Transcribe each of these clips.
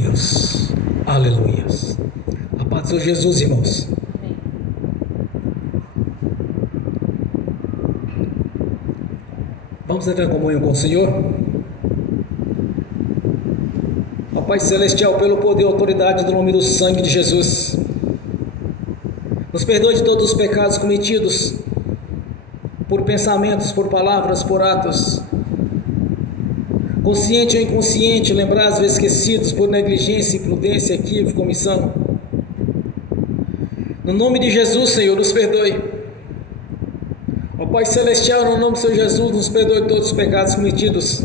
Deus. Aleluias. A paz do Senhor Jesus, irmãos. Vamos entrar em comunhão com o Senhor. Ó Pai Celestial, pelo poder e autoridade do nome do sangue de Jesus, nos perdoe de todos os pecados cometidos por pensamentos, por palavras, por atos, consciente ou inconsciente, lembrados ou esquecidos, por negligência, imprudência, equívoco, omissão. No nome de Jesus, Senhor, nos perdoe. Ó Pai Celestial, no nome do Senhor Jesus, nos perdoe todos os pecados cometidos,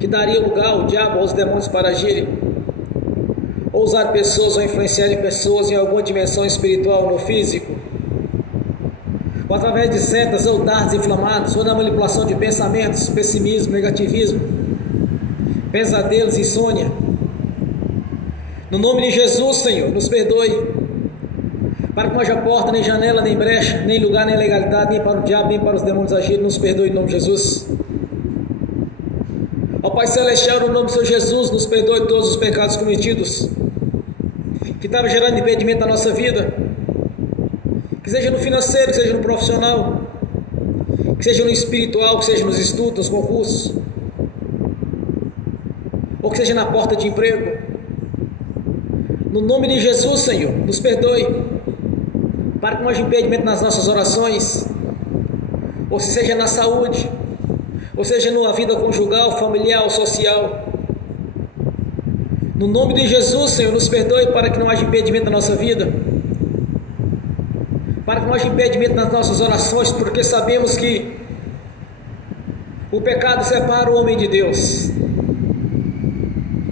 que daria lugar ao diabo, aos demônios para agirem, ou usar pessoas ou influenciarem pessoas em alguma dimensão espiritual, no físico, ou através de setas ou dardos inflamados, ou na manipulação de pensamentos, pessimismo, negativismo, pesadelos, insônia. No nome de Jesus, Senhor, nos perdoe, para que não haja porta, nem janela, nem brecha, nem lugar, nem legalidade, nem para o diabo, nem para os demônios agirem. Nos perdoe em nome de Jesus. Ó Pai Celestial, no nome do Senhor Jesus, nos perdoe todos os pecados cometidos, que estavam gerando impedimento na nossa vida, que seja no financeiro, que seja no profissional, que seja no espiritual, que seja nos estudos, nos concursos, ou que seja na porta de emprego. No nome de Jesus, Senhor, nos perdoe, para que não haja impedimento nas nossas orações, ou seja na saúde, ou seja na vida conjugal, familiar ou social. No nome de Jesus, Senhor, nos perdoe, para que não haja impedimento na nossa vida, para que não haja impedimento nas nossas orações, porque sabemos que o pecado separa o homem de Deus,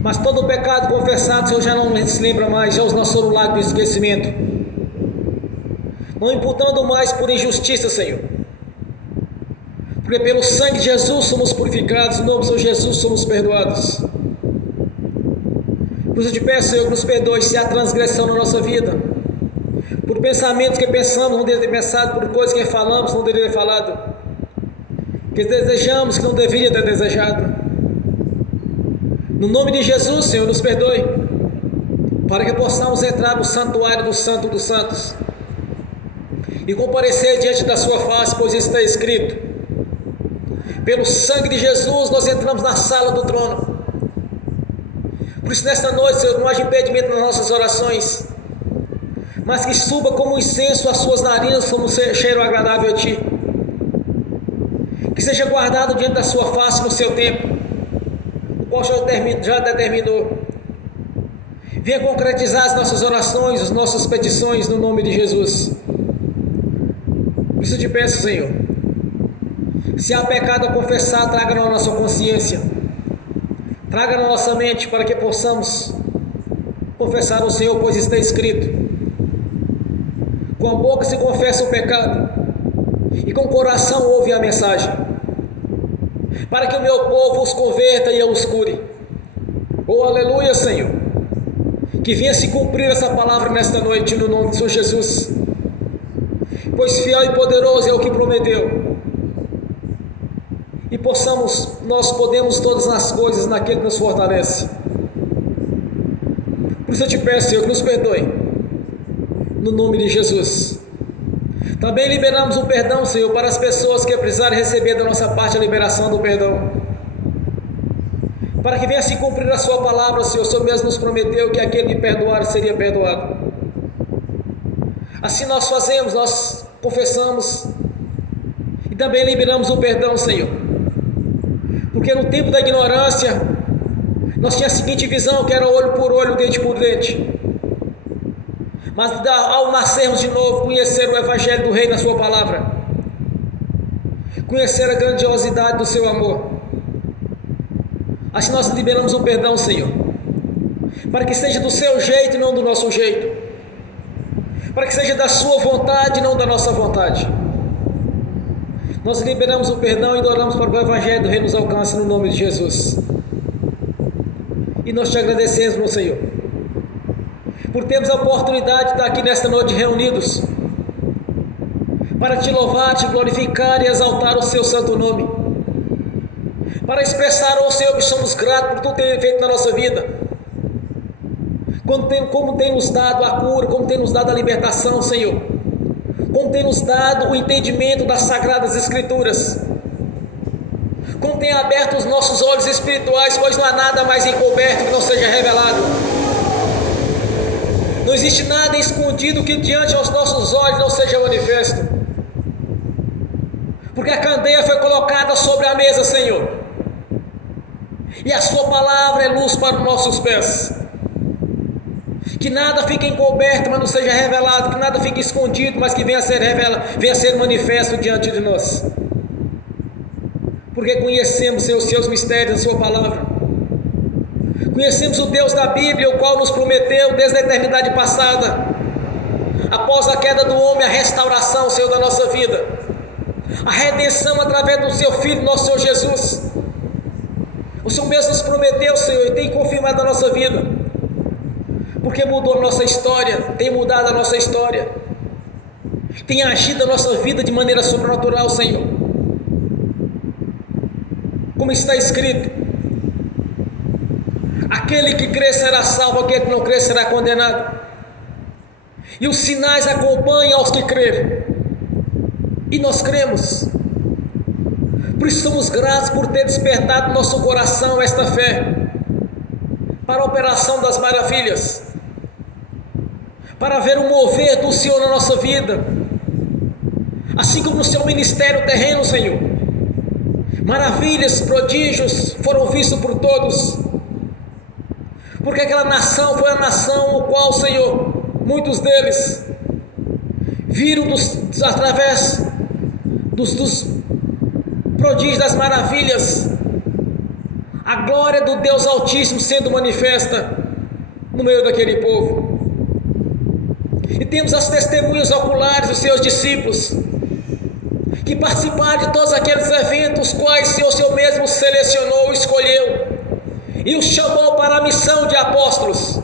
mas todo o pecado confessado, Senhor, já não se lembra mais, já os lançou no lago do esquecimento, não imputando mais por injustiça, Senhor, porque pelo sangue de Jesus somos purificados, no nome do Senhor Jesus somos perdoados. Por isso eu te peço, Senhor, que nos perdoe se há transgressão na nossa vida, por pensamentos que pensamos, não deveria ter pensado, por coisas que falamos, não deveria ter falado, que desejamos, que não deveria ter desejado. No nome de Jesus, Senhor, nos perdoe, para que possamos entrar no santuário do Santo dos Santos e comparecer diante da sua face, pois está escrito: pelo sangue de Jesus nós entramos na sala do trono. Por isso nesta noite, Senhor, não haja impedimento nas nossas orações, mas que suba como incenso às suas narinas, como um cheiro agradável a Ti, que seja guardado diante da sua face no seu tempo, o qual já determinou. Venha concretizar as nossas orações, as nossas petições, no nome de Jesus. Por isso eu te peço, Senhor, se há pecado a confessar, traga na nossa consciência, traga na nossa mente, para que possamos confessar ao Senhor, pois está escrito: com a boca se confessa o pecado, e com o coração ouve a mensagem, para que o meu povo os converta e os cure. Oh, aleluia, Senhor, que venha se cumprir essa palavra nesta noite, no nome de Senhor Jesus, pois fiel e poderoso é o que prometeu, e nós podemos todas as coisas naquele que nos fortalece. Por isso eu te peço, Senhor, que nos perdoe, no nome de Jesus. Também liberamos o perdão, Senhor, para as pessoas que precisarem receber da nossa parte a liberação do perdão, para que venha se cumprir a sua palavra, Senhor. O Senhor mesmo nos prometeu que aquele que perdoar seria perdoado. Assim nós fazemos, nós confessamos e também liberamos o perdão, Senhor, porque no tempo da ignorância nós tínhamos a seguinte visão, que era olho por olho, dente por dente, mas ao nascermos de novo, conhecer o Evangelho do Rei na sua palavra, conhecer a grandiosidade do seu amor, assim nós liberamos o perdão, Senhor, para que seja do seu jeito e não do nosso jeito, para que seja da sua vontade e não da nossa vontade. Nós liberamos o perdão e oramos para que o Evangelho do Rei nos alcance, no nome de Jesus. E nós te agradecemos, meu Senhor, por termos a oportunidade de estar aqui nesta noite reunidos, para te louvar, te glorificar e exaltar o seu santo nome, para expressar ao Senhor que somos gratos por tudo que tem feito na nossa vida, como tem nos dado a cura, como tem nos dado a libertação, Senhor, como tem nos dado o entendimento das Sagradas Escrituras, como tem aberto os nossos olhos espirituais, pois não há nada mais encoberto que não seja revelado. Não existe nada escondido que diante aos nossos olhos não seja manifesto, porque a candeia foi colocada sobre a mesa, Senhor, e a sua palavra é luz para os nossos pés. Que nada fique encoberto, mas não seja revelado, que nada fique escondido, mas que venha a ser revelado, venha a ser manifesto diante de nós, porque conhecemos, Senhor, os seus mistérios, a sua palavra. Conhecemos o Deus da Bíblia, o qual nos prometeu desde a eternidade passada, após a queda do homem, a restauração, Senhor, da nossa vida, a redenção através do seu Filho, nosso Senhor Jesus. O Senhor mesmo nos prometeu, Senhor, e tem confirmado a nossa vida, porque mudou a nossa história, tem mudado a nossa história, tem agido a nossa vida de maneira sobrenatural, Senhor. Como está escrito: aquele que crê será salvo, aquele que não crê será condenado. E os sinais acompanham aos que crerem, e nós cremos. Por isso somos gratos por ter despertado no nosso coração esta fé para a operação das maravilhas, para ver o mover do Senhor na nossa vida, assim como no seu ministério terreno, Senhor. Maravilhas, prodígios foram vistos por todos, porque aquela nação foi a nação o qual, Senhor, muitos deles viram através dos prodígios, das maravilhas, a glória do Deus Altíssimo sendo manifesta no meio daquele povo. E temos as testemunhas oculares dos seus discípulos, que participaram de todos aqueles eventos, quais o Senhor mesmo selecionou, escolheu, e os chamou para a missão de apóstolos,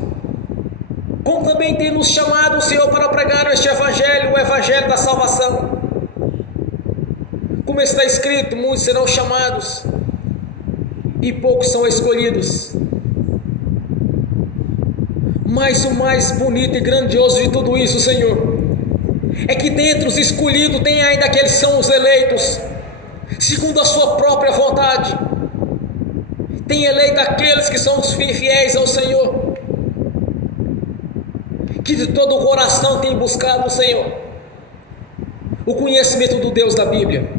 como também tem nos chamado o Senhor para pregar este Evangelho, o Evangelho da salvação. Como está escrito: muitos serão chamados e poucos são escolhidos. Mas o mais bonito e grandioso de tudo isso, Senhor, é que dentre os escolhidos tem ainda aqueles que são os eleitos, segundo a sua própria vontade. Tem eleito aqueles que são os fiéis ao Senhor, que de todo o coração tem buscado o Senhor, o conhecimento do Deus da Bíblia.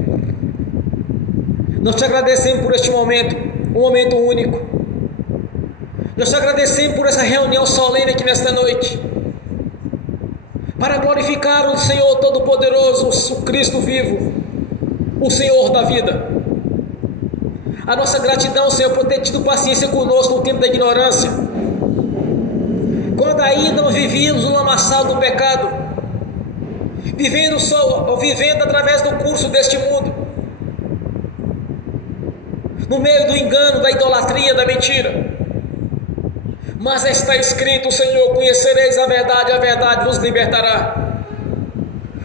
Nós te agradecemos por este momento, um momento único. Nós te agradecemos por essa reunião solene aqui nesta noite, para glorificar o Senhor Todo-Poderoso, o Cristo vivo, o Senhor da vida. A nossa gratidão, Senhor, por ter tido paciência conosco no tempo da ignorância, quando ainda vivíamos no lamaçal do pecado, vivendo através do curso deste mundo, no meio do engano, da idolatria, da mentira. Mas está escrito, Senhor: conhecereis a verdade vos libertará.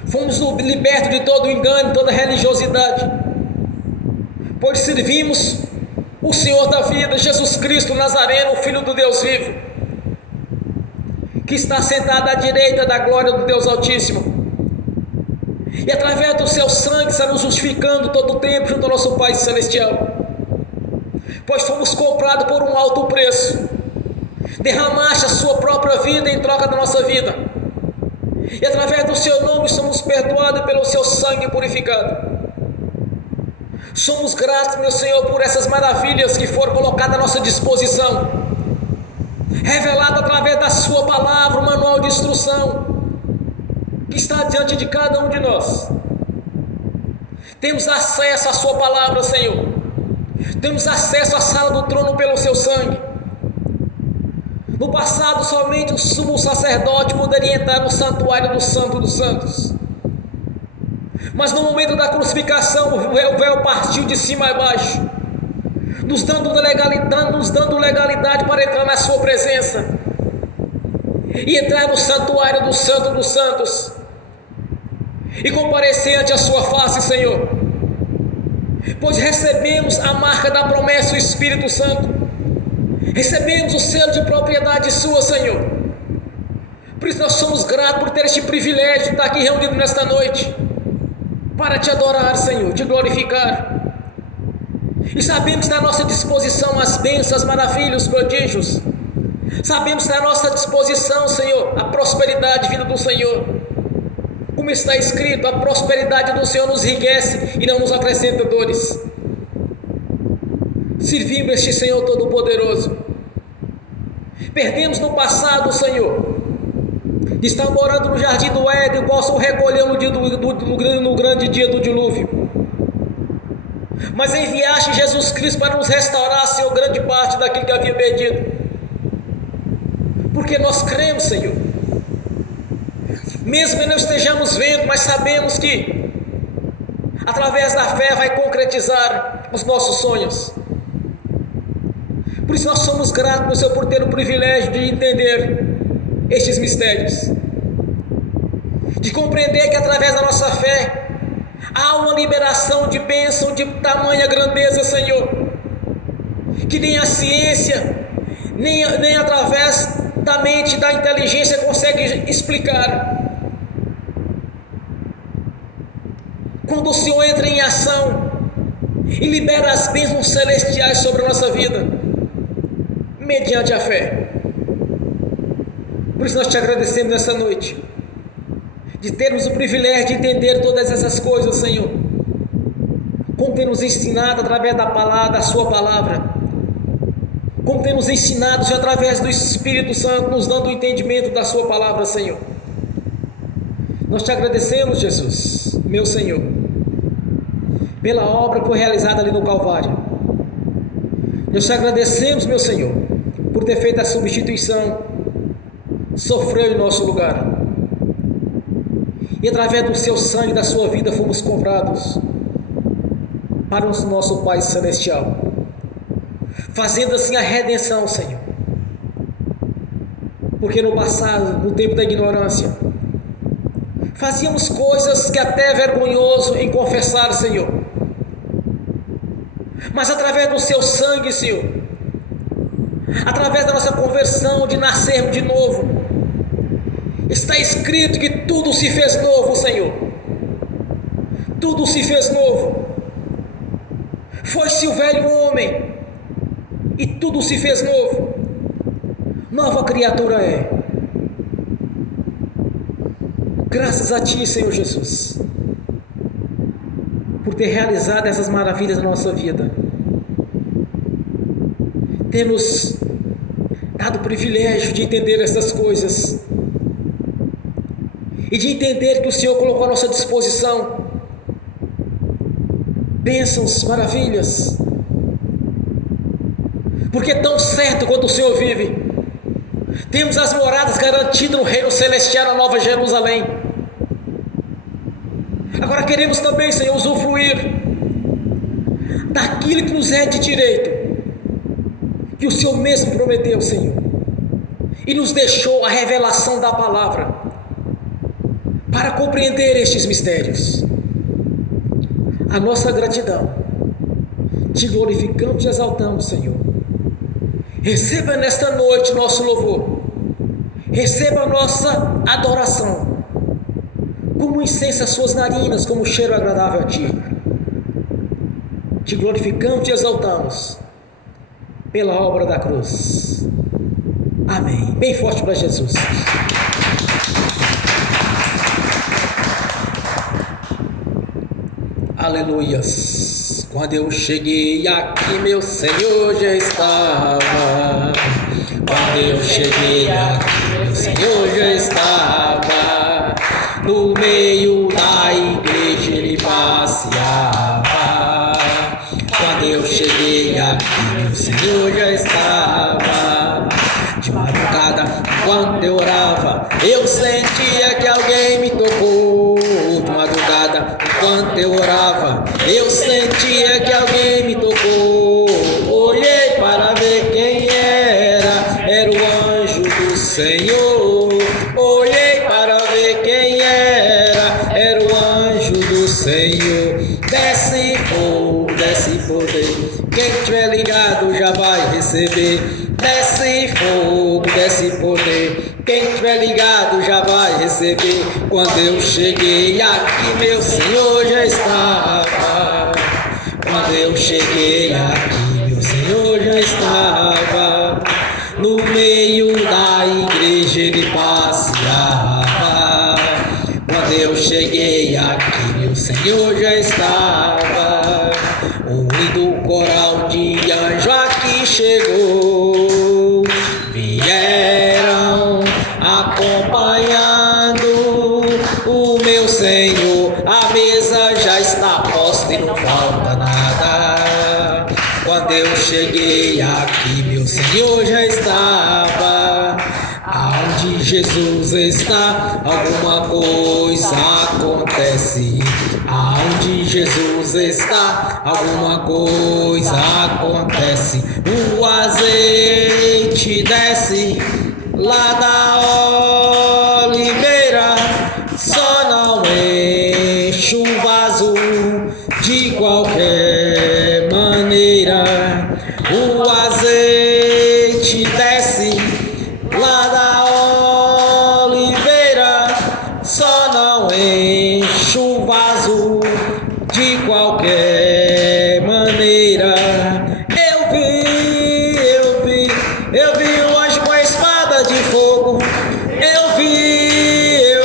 Fomos libertos de todo o engano, de toda a religiosidade, pois servimos o Senhor da vida, Jesus Cristo Nazareno, o Filho do Deus vivo, que está sentado à direita da glória do Deus Altíssimo, e através do seu sangue está nos justificando todo o tempo junto ao nosso Pai Celestial, pois fomos comprados por um alto preço. Derramaste a sua própria vida em troca da nossa vida, e através do seu nome somos perdoados pelo seu sangue purificado. Somos gratos, meu Senhor, por essas maravilhas que foram colocadas à nossa disposição, revelado através da sua palavra, o manual de instrução que está diante de cada um de nós. Temos acesso à sua palavra, Senhor. Temos acesso à sala do trono pelo seu sangue. No passado, somente o sumo sacerdote poderia entrar no santuário do Santo dos Santos, mas no momento da crucificação o véu partiu de cima a baixo, nos dando legalidade para entrar na sua presença e entrar no santuário do Santo dos Santos e comparecer ante a sua face, Senhor. pois recebemos a marca da promessa, o Espírito Santo, recebemos o selo de propriedade sua, Senhor. Por isso nós somos gratos por ter este privilégio de estar aqui reunido nesta noite, para te adorar, Senhor, te glorificar. E sabemos que está à nossa disposição as bênçãos, as maravilhas, os prodígios. Sabemos que está à nossa disposição, Senhor, a prosperidade vinda do Senhor. Como está escrito, a prosperidade do Senhor nos enriquece e não nos acrescenta dores. Servimos este Senhor Todo-Poderoso. Perdemos no passado, Senhor, de estar morando no jardim do Éden, igual o Senhor recolheu no grande dia do dilúvio. Mas enviaste Jesus Cristo para nos restaurar, Senhor, grande parte daquilo que havia perdido. Porque nós cremos, Senhor, mesmo que não estejamos vendo, mas sabemos que através da fé vai concretizar os nossos sonhos. Por isso nós somos gratos, Senhor, por ter o privilégio de entender estes mistérios, de compreender que através da nossa fé há uma liberação de bênção de tamanha grandeza, Senhor, que nem a ciência, nem através da mente, da inteligência consegue explicar. Quando o Senhor entra em ação e libera as bênçãos celestiais sobre a nossa vida, mediante a fé. Por isso nós te agradecemos nessa noite, de termos o privilégio de entender todas essas coisas, Senhor, como tem nos ensinado através da palavra, da sua palavra, como tem nos ensinado, Senhor, através do Espírito Santo, nos dando o entendimento da sua palavra, Senhor. Nós te agradecemos, Jesus, meu Senhor, pela obra que foi realizada ali no Calvário. Nós te agradecemos, meu Senhor, por ter feito a substituição, sofreu em nosso lugar, e através do seu sangue e da sua vida fomos comprados para o nosso Pai Celestial, fazendo assim a redenção, Senhor. Porque no passado, no tempo da ignorância, fazíamos coisas que até é vergonhoso em confessar, Senhor, mas através do seu sangue, Senhor, através da nossa conversão, de nascermos de novo, está escrito que tudo se fez novo, Senhor. Tudo se fez novo. Foi-se o velho homem e tudo se fez novo. Nova criatura é. Graças a Ti, Senhor Jesus, por ter realizado essas maravilhas na nossa vida. Temos dado o privilégio de entender essas coisas e de entender que o Senhor colocou à nossa disposição bênçãos, maravilhas, porque tão certo quanto o Senhor vive, temos as moradas garantidas no reino celestial, na Nova Jerusalém. Agora queremos também, Senhor, usufruir daquilo que nos é de direito, que o Senhor mesmo prometeu, Senhor, e nos deixou a revelação da palavra para compreender estes mistérios. A nossa gratidão, te glorificamos e exaltamos, Senhor. Receba nesta noite nosso louvor, receba a nossa adoração, como incenso às suas narinas, como cheiro agradável a Ti. Te glorificamos e exaltamos pela obra da cruz. Amém. Bem forte para Jesus. Aleluias. Quando eu cheguei aqui, meu Senhor já estava. Quando eu cheguei aqui, meu Senhor já estava. No meio da igreja ele passeava. Quando eu cheguei aqui, meu Senhor já estava. De madrugada, quando eu orava, eu sentia que alguém me tocou. De madrugada, enquanto eu orava, eu sentia que alguém me tocou. Olhei para ver quem era o anjo do Senhor. Olhei para ver quem era o anjo do Senhor. Desce fogo, receber. Desce fogo, desce poder. Quem estiver ligado já vai receber. Quando eu cheguei aqui, meu Senhor já estava. Quando eu cheguei aqui, meu Senhor já estava. No meio da igreja ele passeava. Quando eu cheguei aqui, meu Senhor já estava. O lindo coral de anjo aqui chegou. Vieram acompanhando o meu Senhor. A mesa já está posta e não falta nada. Quando eu cheguei aqui, meu Senhor já estava. Aonde Jesus está, alguma coisa acontece. Aonde Jesus está, alguma coisa acontece. O azeite desce lá da oliveira, só não enche o vaso de qualquer maneira. O azeite desce lá da oliveira, só não enche o vaso de qualquer maneira. Eu vi um anjo com a espada de fogo. Eu vi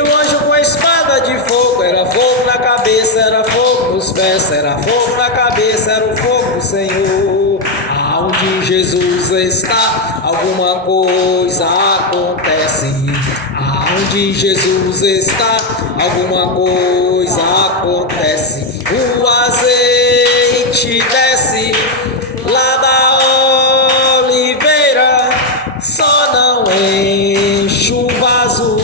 um anjo com a espada de fogo. Era fogo na cabeça, era fogo nos pés, era fogo na cabeça, era o fogo do Senhor. Aonde Jesus está, alguma coisa acontece. Aonde Jesus está, alguma coisa acontece. O azeite desce lá da oliveira, só não enche o vaso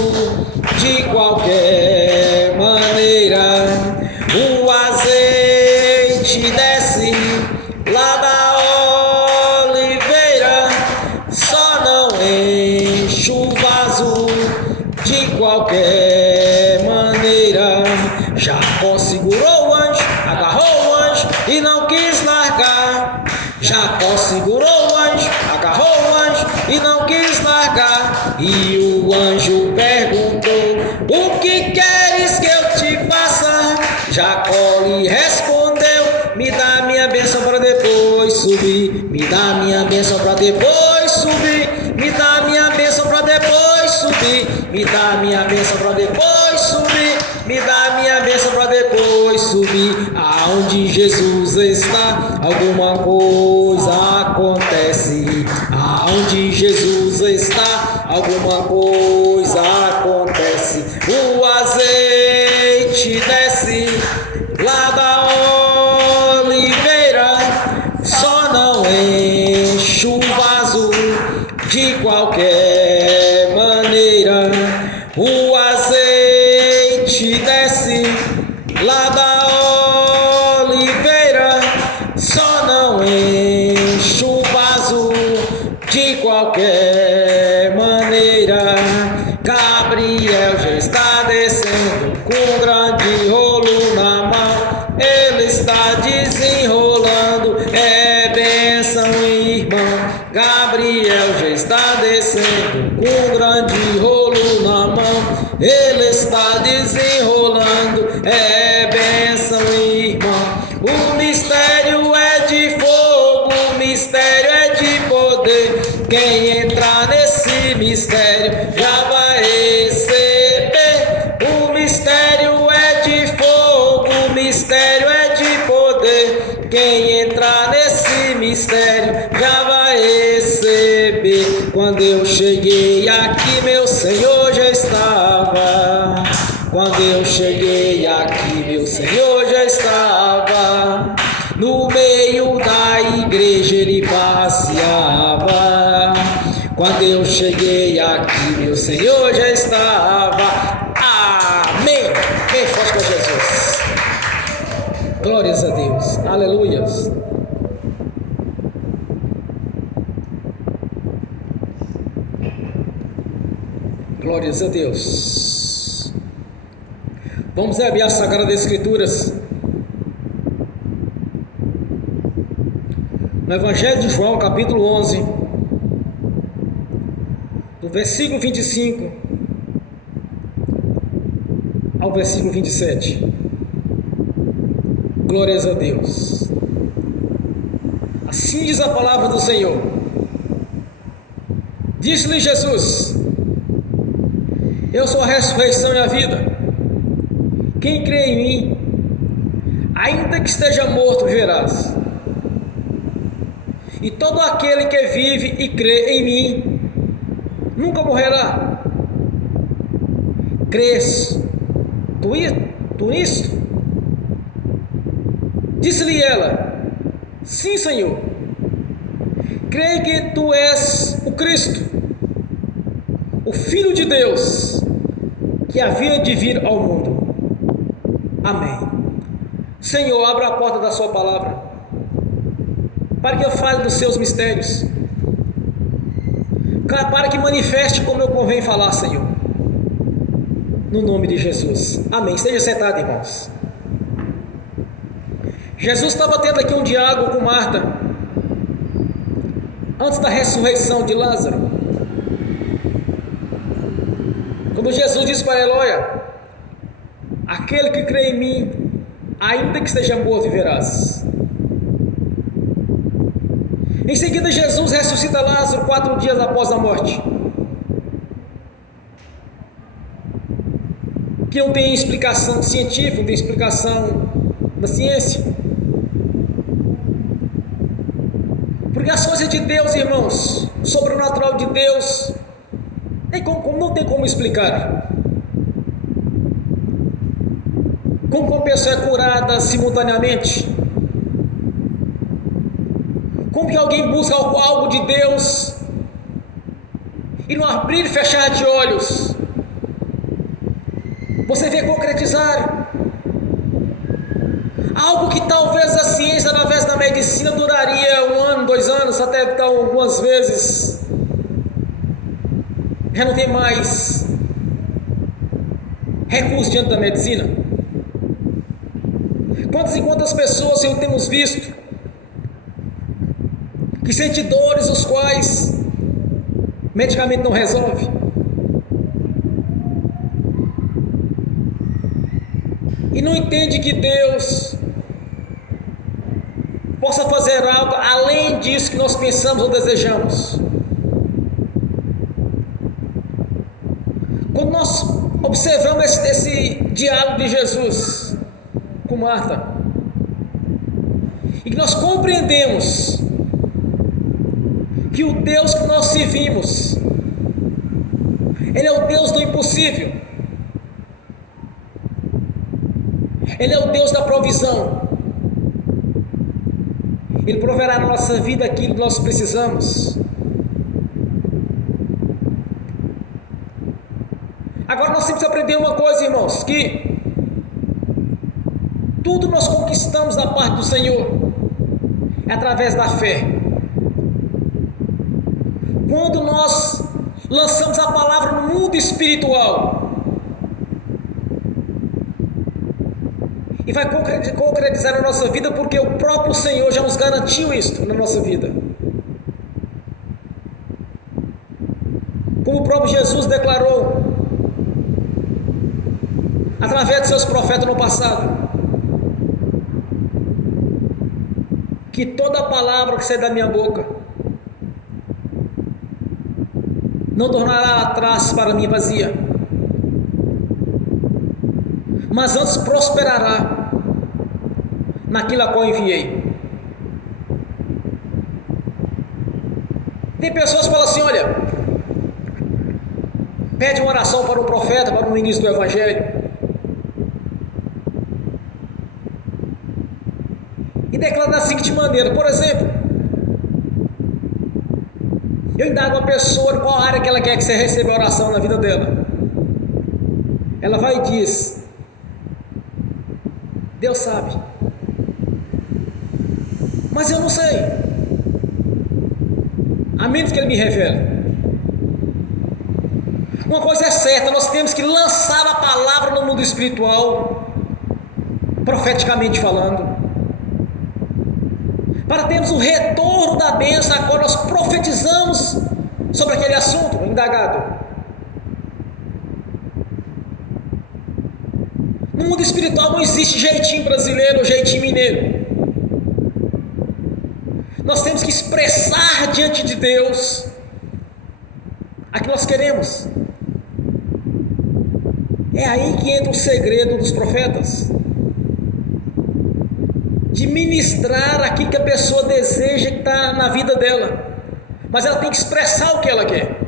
de qualquer maneira. O azeite desce lá da oliveira, só não enche o vaso de qualquer maneira. Jacó segurou o anjo, agarrou o anjo e não quis largar. Jacó segurou o anjo, agarrou o anjo e não quis largar. E o anjo perguntou: o que queres que eu te faça? Jacó lhe respondeu: me dá minha bênção para depois subir. Me dá minha bênção para depois subir. Me dá minha bênção para depois subir. Me dá minha bênção para depois subir. Me dá minha bênção para depois subir. Aonde Jesus está, alguma coisa acontece. Aonde Jesus está, alguma coisa acontece. O azeite desce lá da oliveira, só não enche o vaso de qualquer maneira. O azeite desce lá da oliveira, só não enche o vaso de qualquer maneira. Gabriel já está descendo com um grande rolo na mão. Ele está desenrolando, é bênção, irmão. Gabriel já está descendo com um grande rolo na mão. Ele está desenrolando, é bênção, irmão. O mistério é de fogo, o mistério é de poder. Quem entrar nesse mistério já vai receber. O mistério é de fogo, o mistério é de poder. Quem entrar nesse mistério já vai receber. Quando eu cheguei aqui, meu Senhor já estava. Quando eu cheguei aqui, meu Senhor já estava. No meio da igreja ele passeava. Quando eu cheguei aqui, meu Senhor já estava. Amém. Bem forte com Jesus. Glórias a Deus. Aleluias. Glórias a Deus. Vamos abrir a Sagrada Escrituras. no Evangelho de João, capítulo 11, do versículo 25 ao versículo 27. Glórias a Deus. Assim diz a palavra do Senhor. Disse-lhe Jesus: eu sou a ressurreição e a vida. Quem crê em mim, ainda que esteja morto, viverás. E todo aquele que vive e crê em mim nunca morrerá. Crês tu nisto? Disse-lhe ela: sim, Senhor. Creio que tu és o Cristo, o Filho de Deus, que havia de vir ao mundo. Amém. Senhor, abra a porta da sua palavra, para que eu fale dos seus mistérios, para que manifeste como eu convém falar, Senhor, no nome de Jesus. Amém. Esteja sentado, irmãos. Jesus estava tendo aqui um diálogo com Marta, antes da ressurreição de Lázaro. Quando Jesus disse para ela: olha, aquele que crê em mim, ainda que esteja morto, viverás. Em seguida, Jesus ressuscita Lázaro 4 dias após a morte, que não tem explicação científica, não tem explicação da ciência. Porque as coisas de Deus, irmãos, sobrenatural de Deus, não tem como explicar. Como uma pessoa é curada simultaneamente? Como que alguém busca algo de Deus e no abrir e fechar de olhos você vê concretizar algo que talvez a ciência, através da medicina, duraria 1 ano, 2 anos, até algumas vezes já não tem mais recurso diante da medicina. Quantas e quantas pessoas temos visto que sentem dores os quais medicamento não resolve, e não entende que Deus possa fazer algo além disso que nós pensamos ou desejamos. Quando nós observamos esse diálogo de Jesus com Marta, e que nós compreendemos que o Deus que nós servimos, Ele é o Deus do impossível, Ele é o Deus da provisão. Ele proverá na nossa vida aquilo que nós precisamos. Agora nós temos que aprender uma coisa, irmãos, que tudo nós conquistamos da parte do Senhor é através da fé. Quando nós lançamos a palavra no mundo espiritual, e vai concretizar na nossa vida, porque o próprio Senhor já nos garantiu isso na nossa vida. Como o próprio Jesus declarou através de seus profetas no passado, que toda palavra que sair da minha boca não tornará atrás para mim vazia, mas antes prosperará naquilo a qual enviei. Tem pessoas que falam assim: olha, pede uma oração para um profeta, para um ministro do Evangelho, e declara da seguinte maneira. Por exemplo, eu indago a pessoa em qual área que ela quer que você receba a oração na vida dela. Ela vai e diz: Deus sabe, mas eu não sei, a menos que Ele me revele. Uma coisa é certa, nós temos que lançar a palavra no mundo espiritual, profeticamente falando, para termos o retorno da bênção, agora nós profetizamos sobre aquele assunto indagado. No mundo espiritual não existe jeitinho brasileiro ou jeitinho mineiro. Nós temos que expressar diante de Deus aquilo que nós queremos. É aí que entra o segredo dos profetas, de ministrar aquilo que a pessoa deseja que está na vida dela, mas ela tem que expressar o que ela quer.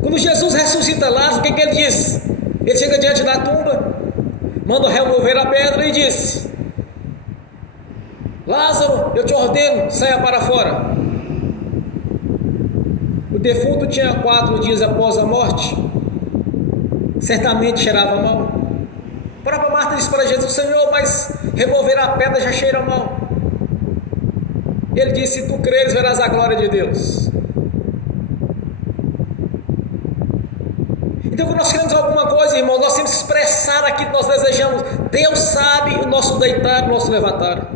Quando Jesus ressuscita Lázaro, o que ele diz? Ele chega diante da tumba, manda remover a pedra e diz: Lázaro, eu te ordeno, saia para fora. O defunto tinha 4 dias após a morte, certamente cheirava mal. A própria Marta disse para Jesus: Senhor, mas remover a pedra já cheira mal. Ele disse: se tu creres, verás a glória de Deus. Então, quando nós queremos alguma coisa, irmão, nós temos que expressar aquilo que nós desejamos. Deus sabe o nosso deitar, o nosso levantar,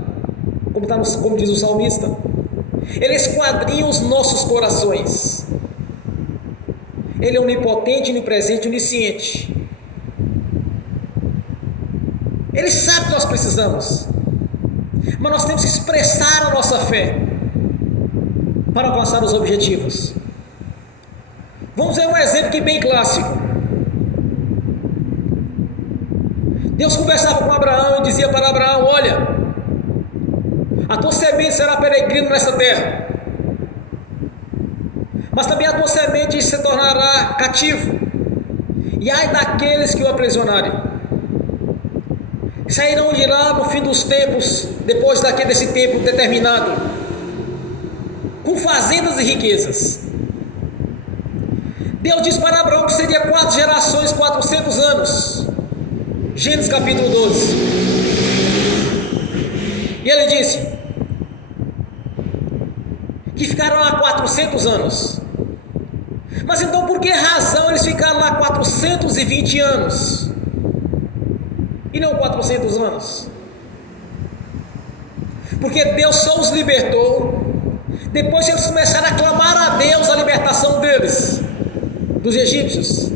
como diz o salmista. Ele esquadrinha os nossos corações. Ele é onipotente, onipresente, onisciente. Ele sabe que nós precisamos, mas nós temos que expressar a nossa fé para alcançar os objetivos. Vamos ver um exemplo aqui bem clássico. Deus conversava com Abraão e dizia para Abraão: olha, a tua semente será peregrino nessa terra, mas também a tua semente se tornará cativo, e ai daqueles que o aprisionarem. Sairão de lá no fim dos tempos, depois desse tempo determinado, com fazendas e riquezas. Deus diz para Abraão que seria 4 gerações, 400 anos. Gênesis capítulo 12. E ele disse que ficaram lá 400 anos. Mas então por que razão eles ficaram lá 420 anos? E não 400 anos? Porque Deus só os libertou depois que eles começaram a clamar a Deus a libertação deles, dos egípcios.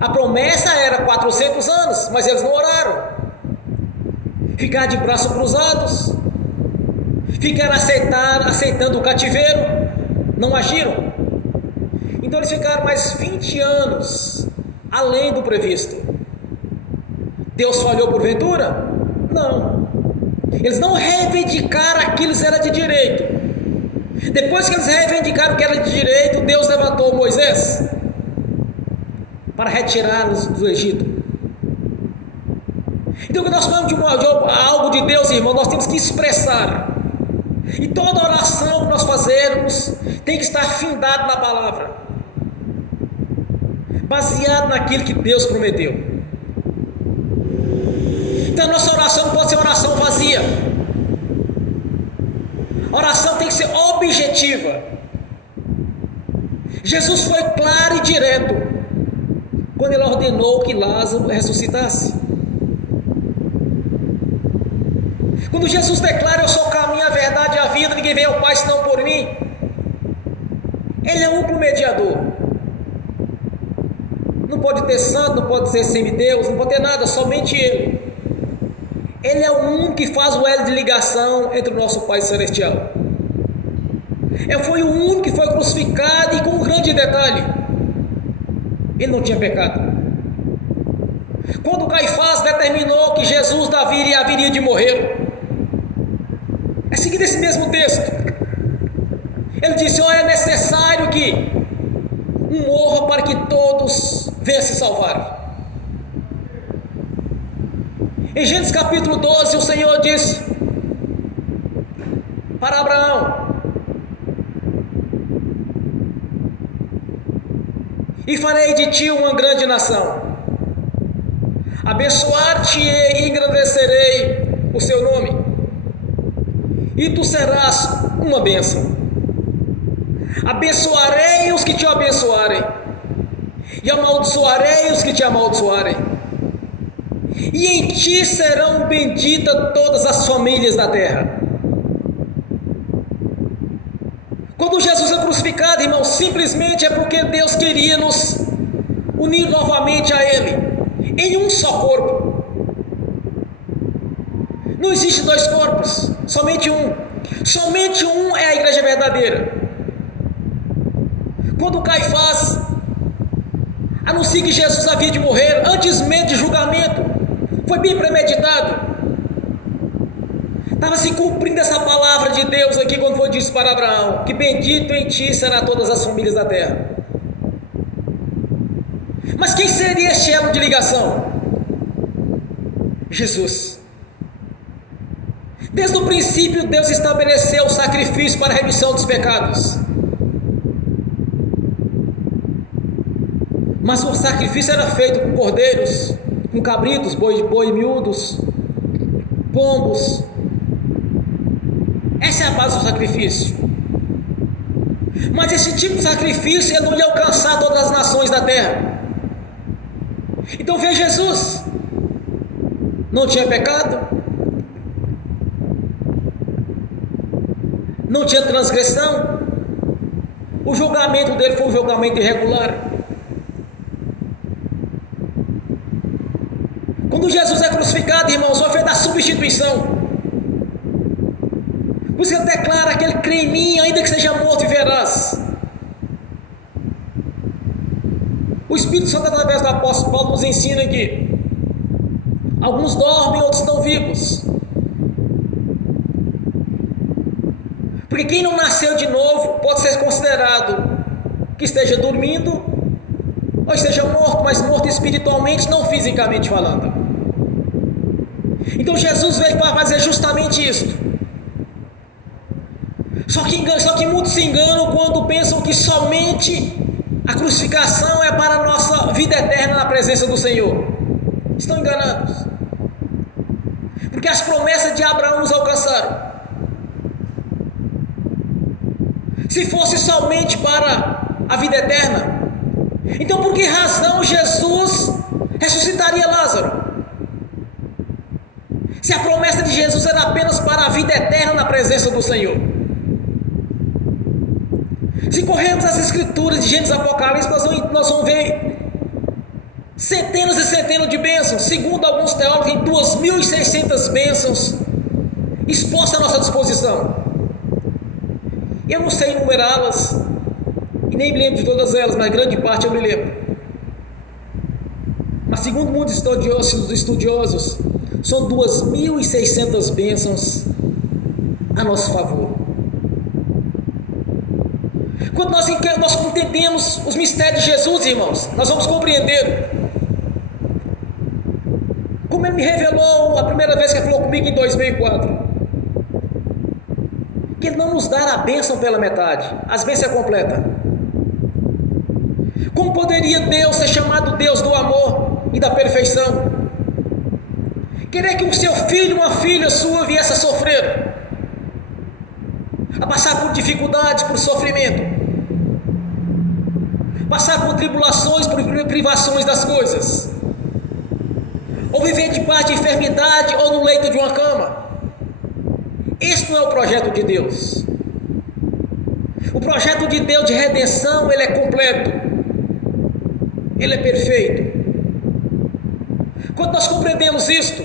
A promessa era 400 anos, mas eles não oraram. Ficaram de braços cruzados, ficaram aceitando o cativeiro, não agiram. Então eles ficaram mais 20 anos além do previsto. Deus falhou porventura? Não. Eles não reivindicaram aquilo que era de direito. Depois que eles reivindicaram o que era de direito, Deus levantou Moisés para retirá-los do Egito. Então, quando nós falamos de algo de Deus, irmão, nós temos que expressar. E toda oração que nós fazermos tem que estar findado na palavra, baseado naquilo que Deus prometeu. Então, nossa oração não pode ser uma oração vazia. A oração tem que ser objetiva. Jesus foi claro e direto quando ele ordenou que Lázaro ressuscitasse. Quando Jesus declara: eu sou o caminho, a verdade e a vida, ninguém vem ao Pai senão por mim. Ele é o único mediador. Não pode ter santo, não pode ser semideus, não pode ter nada, somente Ele. Ele é o único que faz o elo de ligação entre o nosso Pai Celestial. Ele foi o único que foi crucificado, e com um grande detalhe: ele não tinha pecado. Quando Caifás determinou que Jesus haveria de morrer, é seguido esse mesmo texto. Ele disse: olha, é necessário que um morra para que todos venham se salvar. Em Gênesis capítulo 12, o Senhor disse para Abraão: e farei de ti uma grande nação, abençoar-te-ei e engrandecerei o seu nome, e tu serás uma bênção. Abençoarei os que te abençoarem, e amaldiçoarei os que te amaldiçoarem, e em ti serão benditas todas as famílias da terra. Quando Jesus é crucificado, irmão, simplesmente é porque Deus queria nos unir novamente a Ele, em um só corpo. Não existe dois corpos, somente um. Somente um é a igreja verdadeira. Quando Caifás anuncia que Jesus havia de morrer, antes mesmo de julgamento, foi bem premeditado. Estava se cumprindo essa palavra de Deus aqui quando foi dito para Abraão, que bendito em ti serão todas as famílias da terra. Mas quem seria este elo de ligação? Jesus. Desde o princípio Deus estabeleceu o sacrifício para a remissão dos pecados. Mas o sacrifício era feito com cordeiros, com cabritos, boi miúdos, pombos. Essa é a base do sacrifício. Mas esse tipo de sacrifício ele não ia alcançar todas as nações da terra. Então veja, Jesus não tinha pecado, não tinha transgressão. O julgamento dele foi um julgamento irregular. Quando Jesus é crucificado, irmãos, foi feita a substituição. Por isso que ele declara que ele crê em mim, ainda que seja morto, viverás. O Espírito Santo, através do apóstolo Paulo, nos ensina que alguns dormem, outros estão vivos. Porque quem não nasceu de novo pode ser considerado que esteja dormindo ou esteja morto, mas morto espiritualmente, não fisicamente falando. Então Jesus veio para fazer justamente isso. Só que muitos se enganam quando pensam que somente a crucificação é para a nossa vida eterna na presença do Senhor. Estão enganados. Porque as promessas de Abraão nos alcançaram. Se fosse somente para a vida eterna, então por que razão Jesus ressuscitaria Lázaro? Se a promessa de Jesus era apenas para a vida eterna na presença do Senhor. Se corrermos as escrituras de Gênesis e Apocalipse, nós vamos ver centenas e centenas de bênçãos. Segundo alguns teólogos, tem 2.600 bênçãos expostas à nossa disposição. Eu não sei enumerá-las e nem me lembro de todas elas, mas grande parte eu me lembro. Mas segundo muitos estudiosos, são 2.600 bênçãos a nosso favor. Quando nós entendemos os mistérios de Jesus, irmãos, nós vamos compreender como Ele me revelou a primeira vez que Ele falou comigo em 2004, que Ele não nos dá a bênção pela metade, as bênçãos é completa. Como poderia Deus ser chamado Deus do amor e da perfeição? Querer que o seu filho, uma filha sua viesse a sofrer, a passar por dificuldades, por sofrimento, passar por tribulações, por privações das coisas, ou viver debaixo de enfermidade ou no leito de uma cama. Esse não é o projeto de Deus. O projeto de Deus de redenção, ele é completo, ele é perfeito. Quando nós compreendemos isto,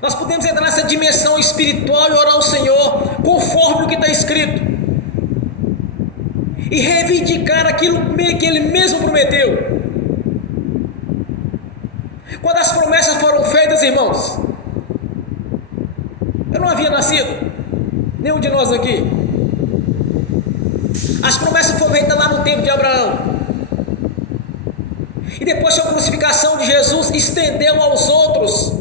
nós podemos entrar nessa dimensão espiritual e orar ao Senhor conforme o que está escrito e reivindicar aquilo que Ele mesmo prometeu. Quando as promessas foram feitas, irmãos, eu não havia nascido, nenhum de nós aqui. As promessas foram feitas lá no tempo de Abraão, e depois a crucificação de Jesus estendeu aos outros,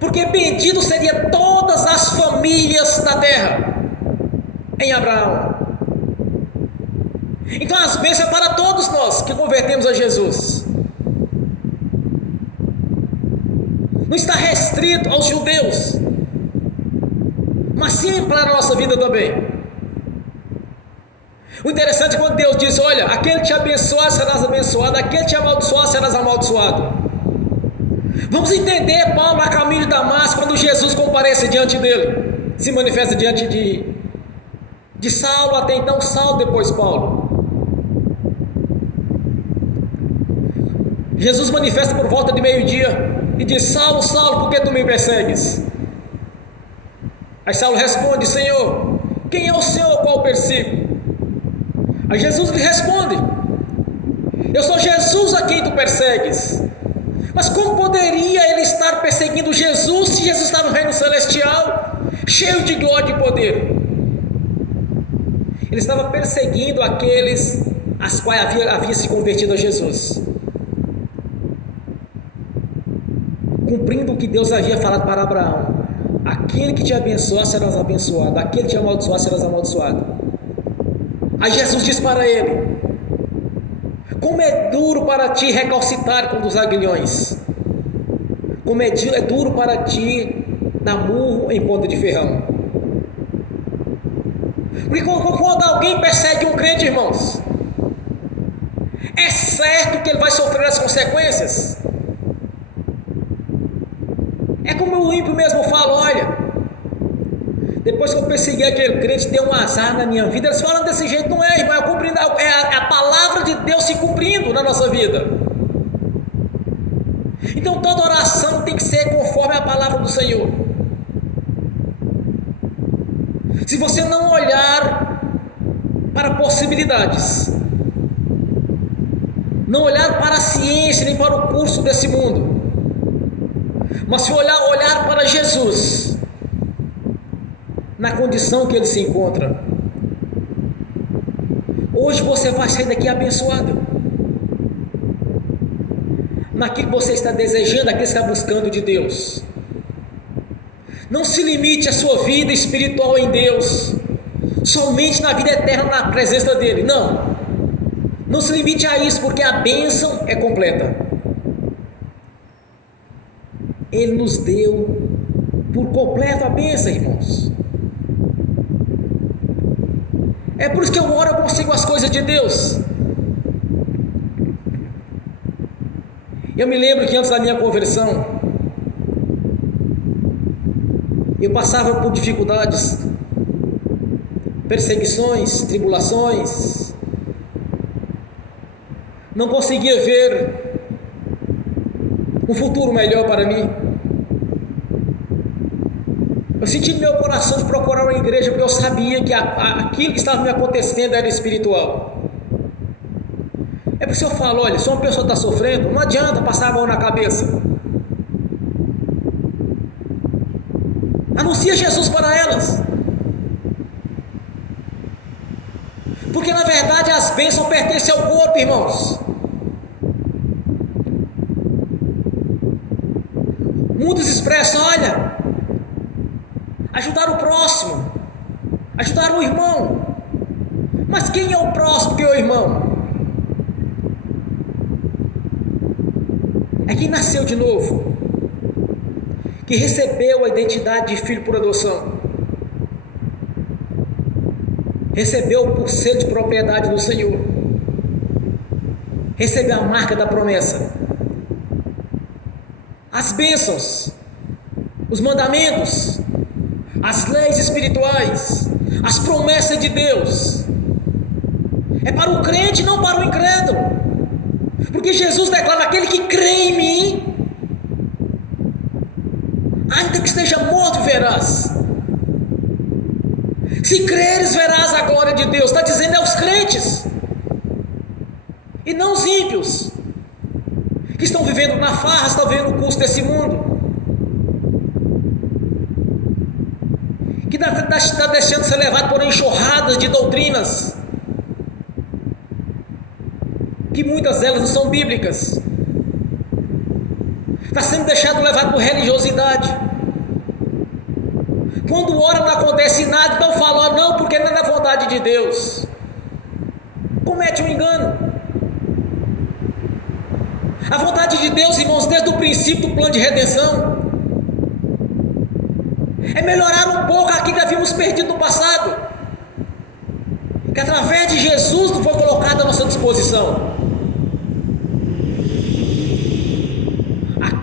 porque bendito seria todas as famílias da terra em Abraão. Então as bênçãos é para todos nós que convertemos a Jesus. Não está restrito aos judeus, mas sim para a nossa vida também. O interessante é quando Deus diz: olha, aquele que te abençoar serás abençoado, aquele que te amaldiçoar serás amaldiçoado. Vamos entender Paulo a caminho de Damasco, quando Jesus comparece diante dele, se manifesta diante de Saulo, até então Saulo, depois Paulo. Jesus manifesta por volta de meio-dia e diz: Saulo, Saulo, por que tu me persegues? Aí Saulo responde: Senhor, quem é o Senhor ao qual persigo? Aí Jesus lhe responde: eu sou Jesus a quem tu persegues. Mas como poderia ele estar perseguindo Jesus se Jesus está no reino celestial, cheio de glória e poder? Ele estava perseguindo aqueles as quais havia se convertido a Jesus, cumprindo o que Deus havia falado para Abraão: aquele que te abençoar serás abençoado, aquele que te amaldiçoar serás amaldiçoado. Aí Jesus diz para ele: como é duro para ti recalcitar com os aguilhões, como é duro para ti dar murro em ponta de ferrão. Porque quando alguém persegue um crente, irmãos, é certo que ele vai sofrer as consequências. É como o ímpio mesmo fala: olha, depois que eu persegui aquele crente, deu um azar na minha vida. Eles falam desse jeito, não é, irmão, é a palavra de Deus se cumprindo na nossa vida. Então toda oração tem que ser conforme a palavra do Senhor. Se você não olhar para possibilidades, não olhar para a ciência nem para o curso desse mundo, mas se olhar para Jesus, na condição que ele se encontra, hoje você vai sair daqui abençoado, naquilo que você está desejando, naquilo que você está buscando de Deus. Não se limite a sua vida espiritual em Deus somente na vida eterna, na presença dele. Não se limite a isso, porque a bênção é completa. Ele nos deu por completo a bênção, irmãos. É por isso que eu oro, eu consigo as coisas de Deus. Eu me lembro que antes da minha conversão, eu passava por dificuldades, perseguições, tribulações, não conseguia ver um futuro melhor para mim. Eu senti no meu coração de procurar uma igreja, porque eu sabia que aquilo que estava me acontecendo era espiritual. É por isso que eu falo: olha, se uma pessoa está sofrendo, não adianta passar a mão na cabeça. Anuncia Jesus para elas, porque na verdade as bênçãos pertencem ao corpo, irmãos. Muitos expressam: olha, ajudar o próximo, ajudar o irmão. Mas quem é o próximo que é o irmão? É quem nasceu de novo, que recebeu a identidade de filho por adoção, recebeu por ser de propriedade do Senhor, recebeu a marca da promessa, as bênçãos, os mandamentos, as leis espirituais, as promessas de Deus. É para o crente, não para o incrédulo, porque Jesus declara: aquele que crê em mim, ainda que esteja morto, verás. Se creres, verás a glória de Deus. Está dizendo aos crentes, e não os ímpios, que estão vivendo na farra, estão vivendo o custo desse mundo, que está deixando ser levado por enxurradas de doutrinas, que muitas delas não são bíblicas. Está sendo deixado levado por religiosidade. Quando ora não acontece nada, então fala: não, porque não é da vontade de Deus. Comete um engano. A vontade de Deus, irmãos, desde o princípio do plano de redenção, é melhorar um pouco aquilo que havíamos perdido no passado, que através de Jesus não foi colocado à nossa disposição.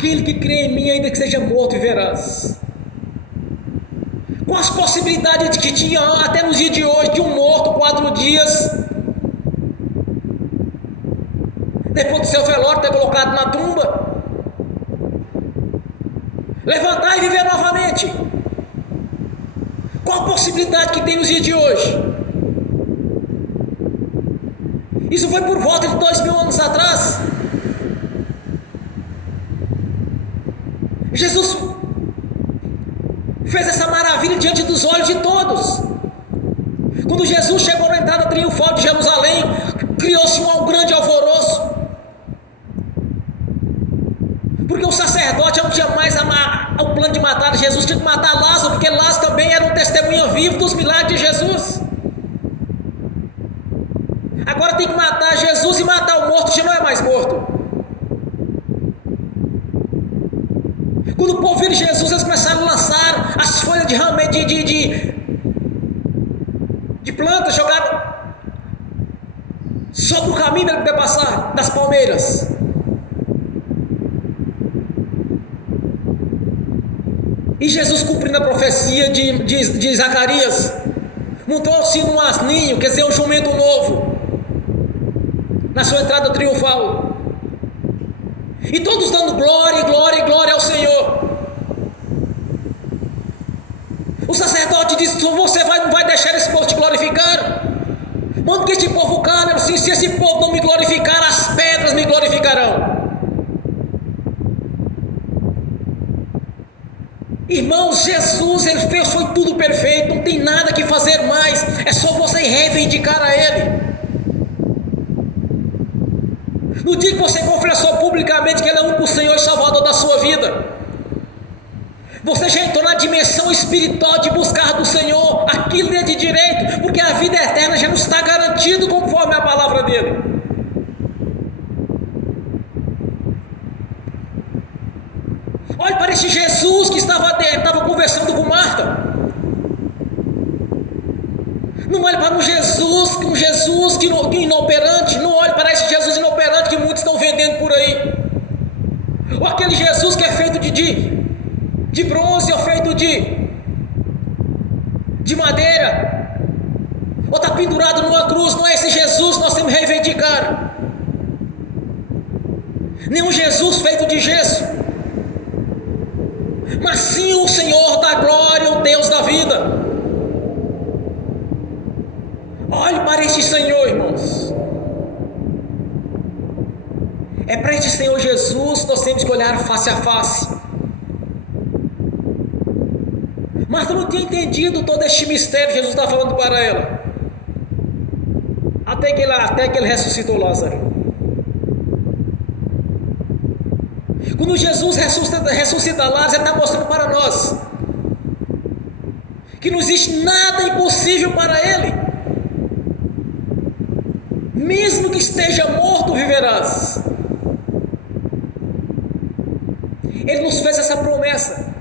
aquele que crê em mim, ainda que seja morto, viverás. Com as possibilidades que tinha até nos dias de hoje, de um morto 4 dias, depois do seu velório ter colocado na tumba, levantar e viver novamente. Qual a possibilidade que tem nos dias de hoje? Isso foi por volta de 2000 anos atrás. Jesus fez essa maravilha diante dos olhos de todos. Quando Jesus chegou na entrada triunfal de Jerusalém, criou-se um grande alvoroço, porque o sacerdote não tinha mais o plano de matar Jesus, tinha que matar Lázaro, porque Lázaro também era um testemunha vivo dos milagres de Jesus. Agora tem que matar Jesus e matar o morto, que já não é mais morto. Quando o povo viu Jesus, eles começaram a lançar as folhas de rama de plantas, jogaram sobre o caminho para ele poder passar, das palmeiras. E Jesus, cumprindo a profecia de Zacarias, montou-se num asninho, quer dizer, um jumento novo, na sua entrada triunfal. E todos dando glória, glória, glória ao Senhor. O sacerdote disse: você não vai deixar esse povo te glorificar? Manda que este povo cale, assim, se esse povo não me glorificar, as pedras me glorificarão. Irmãos, Jesus, ele fez, foi tudo perfeito, não tem nada que fazer mais, é só você reivindicar a Ele. No dia que você confessou publicamente que Ele é o único Senhor e Salvador da sua vida, você já entrou na dimensão espiritual de buscar do Senhor aquilo que é de direito, porque a vida eterna já não está garantida conforme a palavra dEle. Olhe para esse Jesus que estava conversando com Marta. Não olhe para um Jesus que inoperante. Não olhe para esse Jesus inoperante que muitos estão vendendo por aí. Ou aquele Jesus que é feito de bronze, ou feito de madeira, ou está pendurado numa cruz. Não é esse Jesus que nós temos que reivindicar. Nenhum Jesus feito de gesso, mas sim o Senhor da glória, o Deus da vida. Olhe para este Senhor, irmãos. É para este Senhor Jesus que nós temos que olhar face a face. Marta não tinha entendido todo este mistério que Jesus está falando para ela, até que ele ressuscitou Lázaro. Quando Jesus ressuscita Lázaro, ele está mostrando para nós que não existe nada impossível para Ele. Mesmo que esteja morto, viverás. Ele nos fez essa promessa.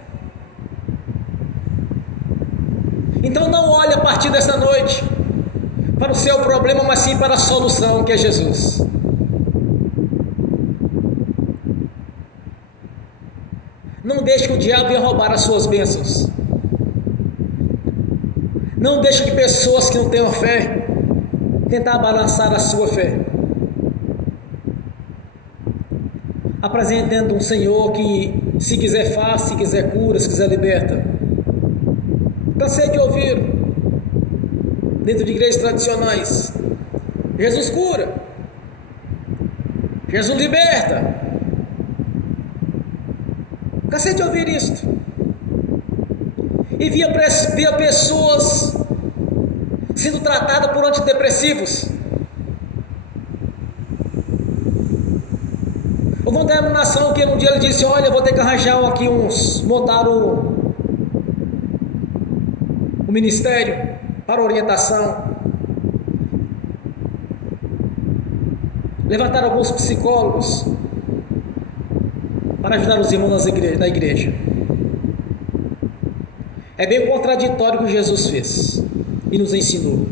Então não olhe a partir desta noite para o seu problema, mas sim para a solução, que é Jesus. Não deixe que o diabo venha roubar as suas bênçãos. Não deixe que pessoas que não tenham fé tentar balançar a sua fé, apresentando um Senhor que, se quiser faz, se quiser cura, se quiser liberta. Cansei de ouvir dentro de igrejas tradicionais: Jesus cura, Jesus liberta. Cansei de ouvir isto. E via pessoas sendo tratadas por antidepressivos. Houve uma denominação que um dia ele disse: olha, eu vou ter que arranjar aqui montar o ministério para orientação. Levantaram alguns psicólogos para ajudar os irmãos na igreja. É bem contraditório o que Jesus fez e nos ensinou.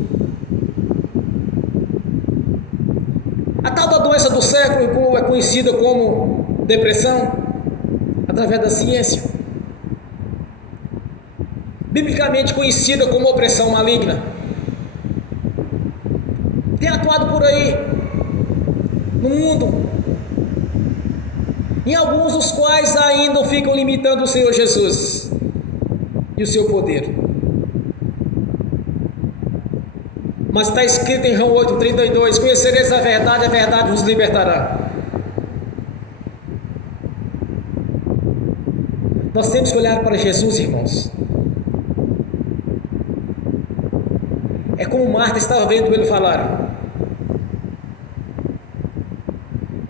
A tal da doença do século é conhecida como depressão. através da ciência, biblicamente conhecida como opressão maligna, tem atuado por aí, no mundo, em alguns dos quais ainda ficam limitando o Senhor Jesus e o seu poder. Mas está escrito em João 8,32: conhecereis a verdade vos libertará. Nós temos que olhar para Jesus, irmãos. É como Marta estava vendo ele falar.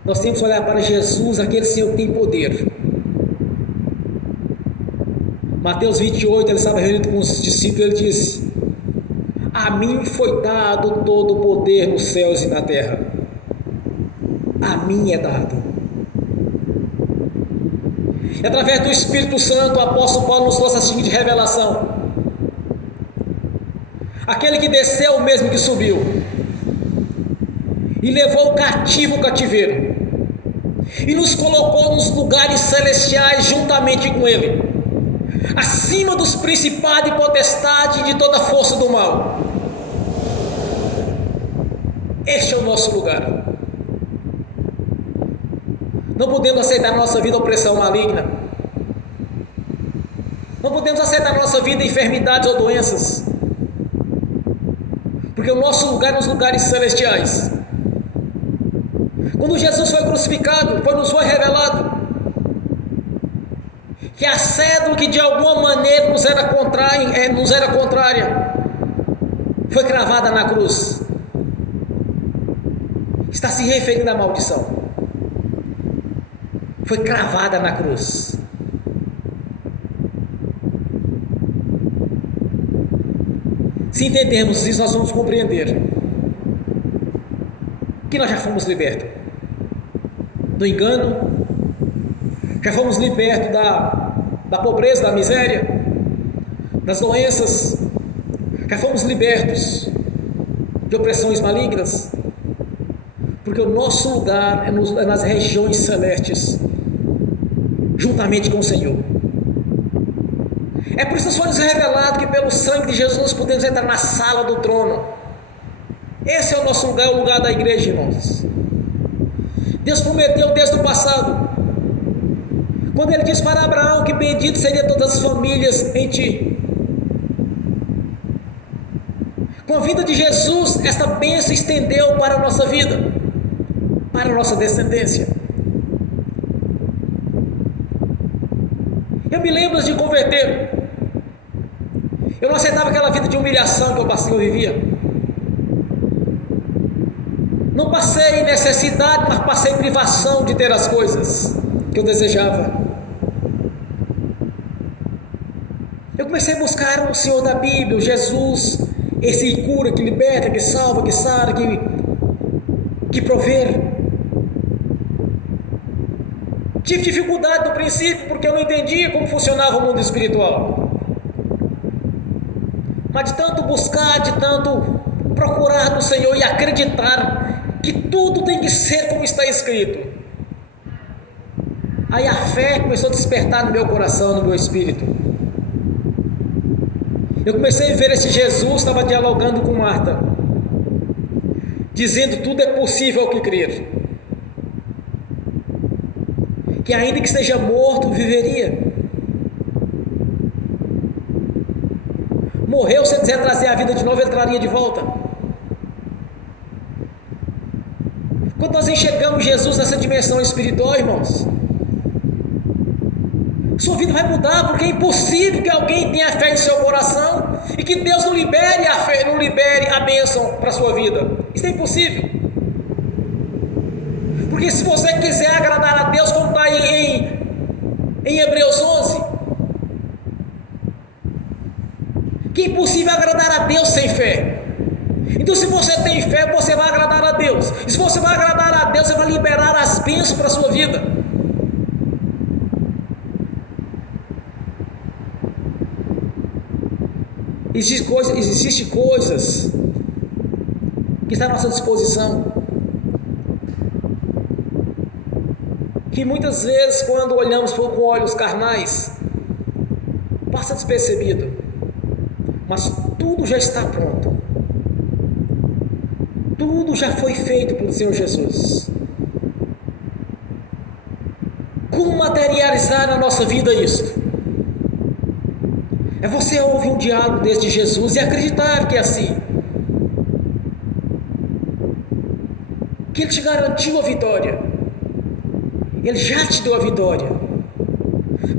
Nós temos que olhar para Jesus, aquele Senhor que tem poder. Mateus 28, ele estava reunido com os discípulos, ele disse: a mim foi dado todo o poder nos céus e na terra. A mim é dado. E através do Espírito Santo, o apóstolo Paulo nos trouxe a seguinte revelação: aquele que desceu, o mesmo que subiu, e levou cativo o cativeiro, e nos colocou nos lugares celestiais juntamente com ele, acima dos principados e potestades de toda a força do mal. Este é o nosso lugar. Não podemos aceitar na nossa vida opressão maligna. Não podemos aceitar na nossa vida enfermidades ou doenças, porque o nosso lugar é nos lugares celestiais. Quando Jesus foi crucificado, nos foi revelado que a cédula que de alguma maneira nos era contrária foi cravada na cruz. Está se referindo à maldição. Foi cravada na cruz. Se entendermos isso, nós vamos compreender que nós já fomos libertos do engano, já fomos libertos da pobreza, da miséria, das doenças, já fomos libertos de opressões malignas, porque o nosso lugar é nas regiões celestes, juntamente com o Senhor. É por isso que foi nos revelado que pelo sangue de Jesus nós podemos entrar na sala do trono. Esse é o nosso lugar, é o lugar da igreja, irmãos. Deus prometeu desde o passado, quando ele disse para Abraão que bendito seria todas as famílias em ti. Com a vinda de Jesus, esta bênção estendeu para a nossa vida, para a nossa descendência. Eu me lembro de converter. Eu não aceitava aquela vida de humilhação que eu vivia. Não passei necessidade, mas passei privação de ter as coisas que eu desejava. Eu comecei a buscar o Senhor da Bíblia, o Jesus, esse que cura, que liberta, que salva, que sara, que provê. Tive dificuldade no princípio, porque eu não entendia como funcionava o mundo espiritual. Mas de tanto buscar, de tanto procurar do Senhor e acreditar que tudo tem que ser como está escrito, aí a fé começou a despertar no meu coração, no meu espírito. Eu comecei a ver esse Jesus, estava dialogando com Marta, dizendo: tudo é possível ao que crer, que ainda que esteja morto, viveria. Morreu, se ele quiser trazer a vida de novo, ele traria de volta. Quando nós enxergamos Jesus nessa dimensão espiritual, irmãos, sua vida vai mudar, porque é impossível que alguém tenha fé em seu coração e que Deus não libere a fé, não libere a bênção para a sua vida. Isso é impossível. Porque se você quiser agradar a Deus, como está em Hebreus 11, que é impossível agradar a Deus sem fé. Então, se você tem fé, você vai agradar a Deus. E se você vai agradar a Deus, você vai liberar as bênçãos para a sua vida. Existem coisas que estão à nossa disposição. que muitas vezes, quando olhamos com olhos carnais, passa despercebido, mas tudo já está pronto, tudo já foi feito pelo Senhor Jesus. Como materializar na nossa vida isto? É você ouvir um diálogo deste Jesus e acreditar que é assim, que Ele te garantiu a vitória, Ele já te deu a vitória.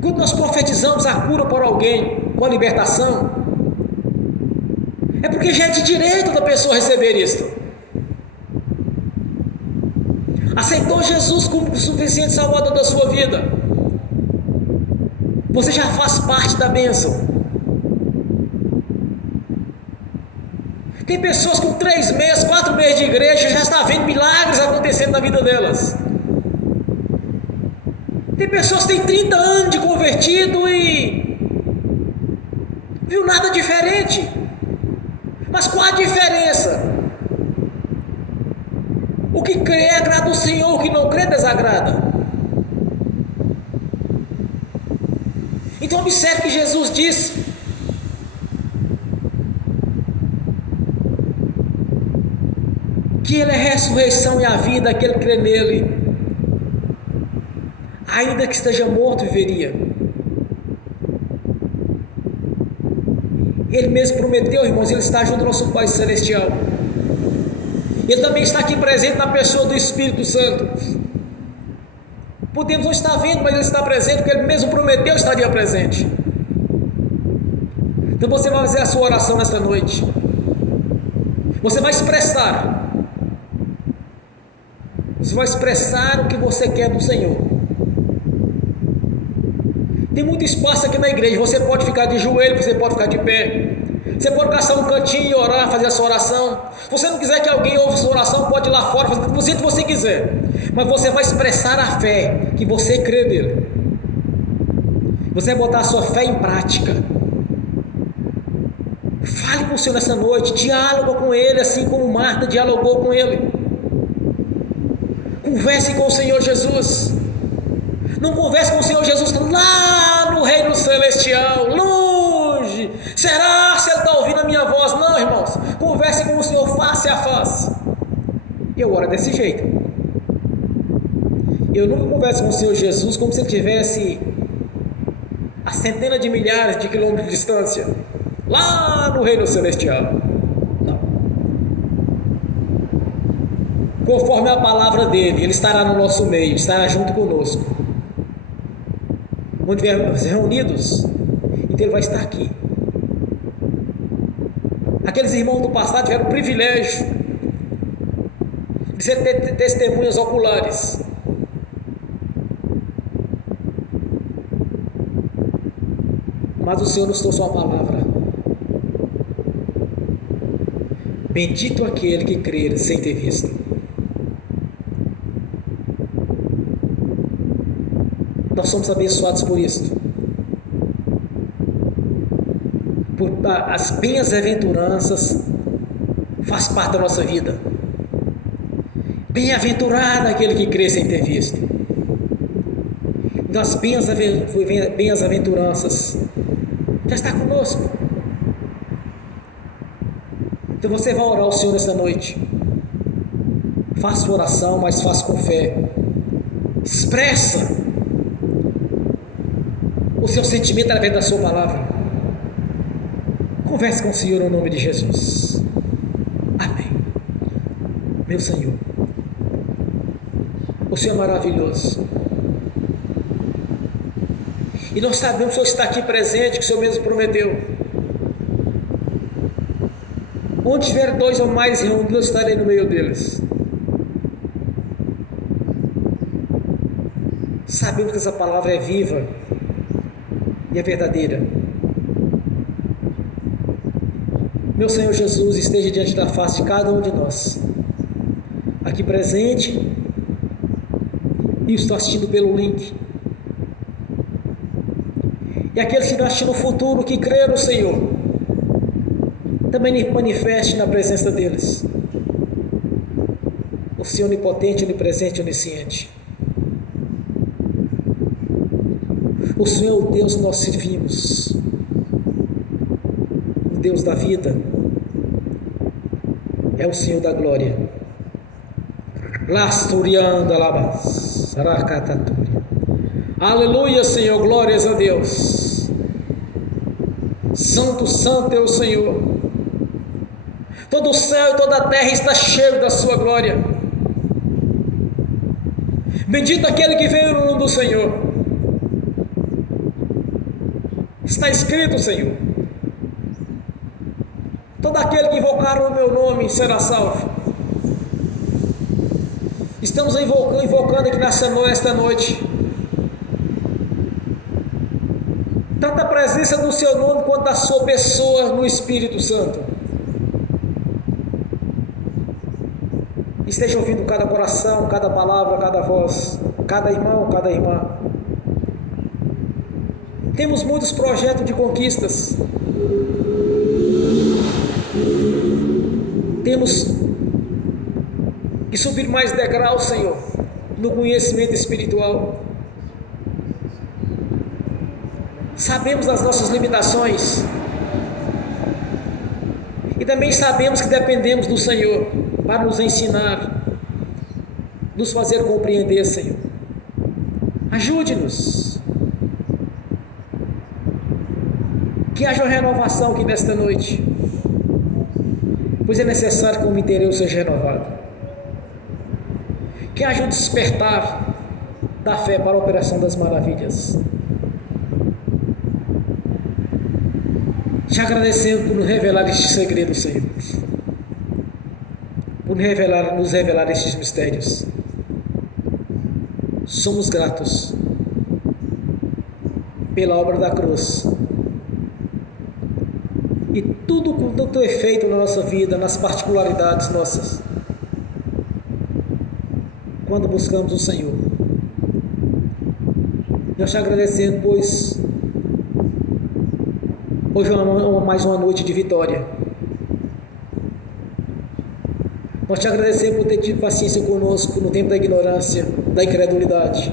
Quando nós profetizamos a cura para alguém, com a libertação, é porque já é de direito da pessoa receber isto. Aceitou Jesus como o suficiente salvador da sua vida, você já faz parte da bênção. Tem pessoas com 3 meses, 4 meses de igreja, já está vendo milagres acontecendo na vida delas. Tem pessoas que têm 30 anos de convertido e viu nada diferente. Mas qual a diferença? O que crê agrada o Senhor, o que não crê desagrada. Então observe que Jesus disse: que Ele é a ressurreição e a vida, aquele que crê nele, ainda que esteja morto, viveria. Ele mesmo prometeu, irmãos, Ele está junto ao nosso Pai Celestial. Ele também está aqui presente na pessoa do Espírito Santo. Podemos não estar vendo, mas Ele está presente, porque Ele mesmo prometeu estaria presente. Então você vai fazer a sua oração nesta noite. Você vai expressar. Você vai expressar o que você quer do Senhor. Tem muito espaço aqui na igreja. Você pode ficar de joelho, você pode ficar de pé. Você pode caçar um cantinho e orar, fazer a sua oração. Se você não quiser que alguém ouça a sua oração, pode ir lá fora, fazer o que você quiser. Mas você vai expressar a fé que você crê nele. Você vai botar a sua fé em prática. Fale com o Senhor nessa noite. Diáloga com Ele, assim como Marta dialogou com Ele. Converse com o Senhor Jesus. Não converse com o Senhor Jesus lá no reino celestial, longe. Será se Ele está ouvindo a minha voz? Não, irmãos. Converse com o Senhor face a face. Eu oro desse jeito. Eu nunca converso com o Senhor Jesus como se Ele estivesse a centenas de milhares de quilômetros de distância, lá no reino celestial. Não. Conforme a palavra dele, Ele estará no nosso meio, estará junto conosco. Onde estivermos reunidos, então Ele vai estar aqui. Aqueles irmãos do passado tiveram o privilégio de ser testemunhas oculares. Mas o Senhor nos trouxe uma palavra. Bendito aquele que crer sem ter visto. Nós somos abençoados por isso. Por as bem-aventuranças faz parte da nossa vida. Bem-aventurado aquele que crê sem ter visto. Então as bem-aventuranças já está conosco. Então você vai orar ao Senhor nesta noite. Faça sua oração, mas faça com fé. Expressa o seu sentimento através da sua palavra. Converse com o Senhor no nome de Jesus. Amém. Meu Senhor, o Senhor é maravilhoso. E nós sabemos que o Senhor está aqui presente, que o Senhor mesmo prometeu. Onde tiver 2 ou mais reunidos, eu estarei no meio deles. Sabemos que essa palavra é viva e é verdadeira. Meu Senhor Jesus, esteja diante da face de cada um de nós, aqui presente, e estou assistindo pelo link. E aqueles que não assistem no futuro, que creram no Senhor, também manifeste na presença deles. O Senhor onipotente, onipresente, onisciente. O Senhor é o Deus que nós servimos, o Deus da vida, é o Senhor da glória. Lasturianda labas, racataturia. Aleluia, Senhor, glórias a Deus. Santo, santo é o Senhor. Todo o céu e toda a terra está cheio da sua glória. Bendito aquele que veio no nome do Senhor. Está escrito, Senhor: todo aquele que invocar o meu nome será salvo. Estamos invocando aqui nesta noite tanto a presença do seu nome quanto da sua pessoa no Espírito Santo. Esteja ouvindo cada coração, cada palavra, cada voz, cada irmão, cada irmã. Temos muitos projetos de conquistas. Temos que subir mais degraus, Senhor, no conhecimento espiritual. Sabemos das nossas limitações e também sabemos que dependemos do Senhor para nos ensinar, nos fazer compreender, Senhor. Ajude-nos, que haja uma renovação aqui nesta noite, pois é necessário que o homem interior seja renovado, que haja um despertar da fé para a operação das maravilhas. Te agradecendo por nos revelar este segredo, Senhor, por nos revelar estes mistérios. Somos gratos pela obra da cruz e tudo quanto é feito na nossa vida, nas particularidades nossas, quando buscamos o Senhor. Nós te agradecendo, pois hoje é mais uma noite de vitória. Nós te agradecemos por ter tido paciência conosco no tempo da ignorância, da incredulidade,